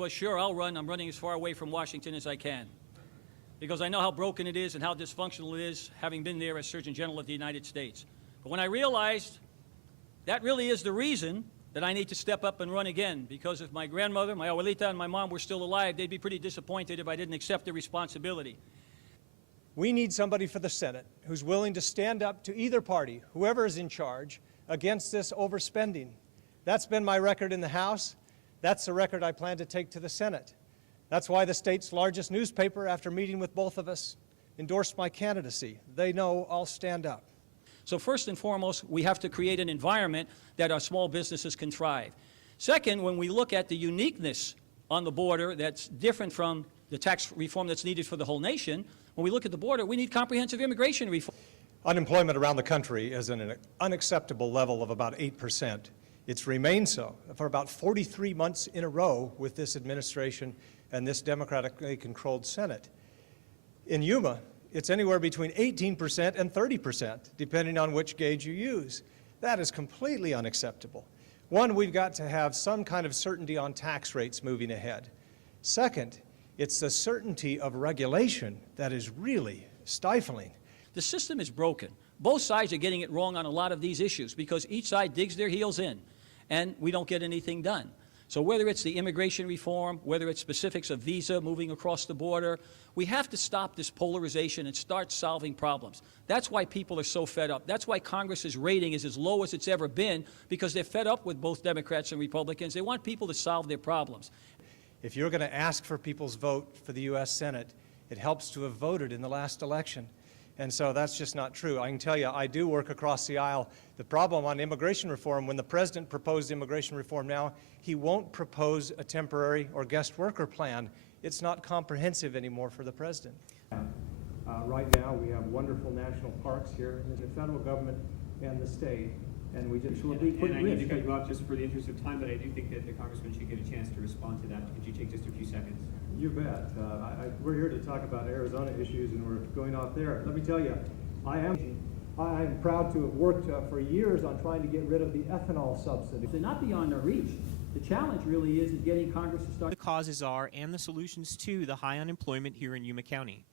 Well, sure, I'll run. I'm running as far away from Washington as I can, because I know how broken it is and how dysfunctional it is, having been there as Surgeon General of the United States. But when I realized that really is the reason that I need to step up and run again, because if my grandmother, my abuelita, and my mom were still alive, they'd be pretty disappointed if I didn't accept the responsibility. We need somebody for the Senate who's willing to stand up to either party, whoever is in charge, against this overspending. That's been my record in the House. That's the record I plan to take to the Senate. That's why the state's largest newspaper, after meeting with both of us, endorsed my candidacy. They know I'll stand up. So first and foremost, we have to create an environment that our small businesses can thrive. Second, when we look at the uniqueness on the border that's different from the tax reform that's needed for the whole nation, when we look at the border, we need comprehensive immigration reform. Unemployment around the country is at an unacceptable level of about 8%. It's remained so for about 43 months in a row with this administration and this democratically controlled Senate. In Yuma, it's anywhere between 18% and 30%, depending on which gauge you use. That is completely unacceptable. One, we've got to have some kind of certainty on tax rates moving ahead. Second, it's the certainty of regulation that is really stifling. The system is broken. Both sides are getting it wrong on a lot of these issues because each side digs their heels in, and we don't get anything done. So whether it's the immigration reform, whether it's specifics of visa moving across the border, we have to stop this polarization and start solving problems. That's why people are so fed up. That's why Congress's rating is as low as it's ever been, because they're fed up with both Democrats and Republicans. They want people to solve their problems. If you're going to ask for people's vote for the U.S. Senate, it helps to have voted in the last election. And so that's just not true. I can tell you, I do work across the aisle. The problem on immigration reform, when the president proposed immigration reform now, he won't propose a temporary or guest worker plan. It's not comprehensive anymore for the president. Right now, we have wonderful national parks here in the federal government and the state, and we just will be put and I need to cut you off just for the interest of time, but I do think that the congressman should get a chance to respond to that. Could you take just a few seconds? You bet. We're here to talk about Arizona issues, and we're going off there. Let me tell you, I'm proud to have worked for years on trying to get rid of the ethanol subsidy. They're not beyond our reach. The challenge really is getting Congress to start. The causes are and the solutions to the high unemployment here in Yuma County.